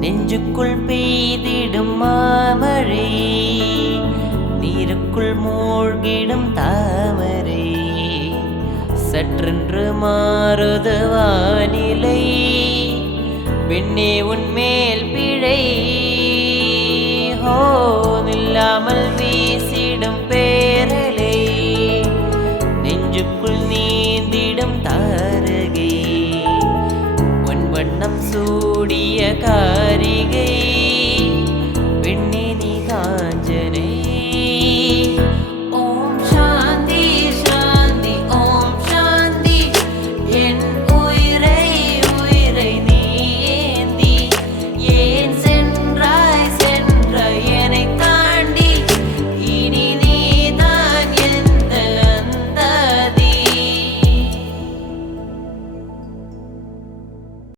நெஞ்சுக்குள் பெய்திடும் மாமழை, நீருக்குள் மூழ்கிடும் தாமரை, சற்றென்று மாறுது வானிலை, பெண்ணே உன்மேல் பிழை. நில்லாமல் வீசிடும்